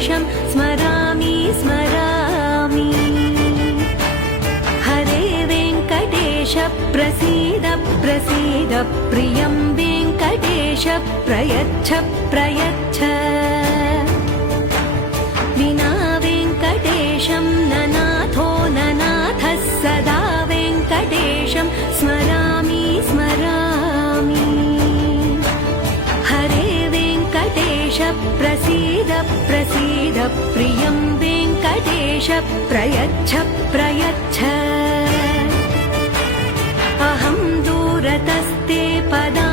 वेङ्कटेशं स्मरामि स्मरामि। हरे वेङ्कटेश प्रसीद प्रसीद प्रियं वेङ्कटेश प्रयच्छ प्रयच्छ। विना वेङ्कटेशं ननाथो ननाथः सदा वेङ्कटेशं स्मरामि स्मरामि। हरे वेङ्कटेश प्रसीद प्रसीद प्रियं वेङ्कटेश प्रयच्छ प्रयच्छ। अहं दूरतस्ते पदा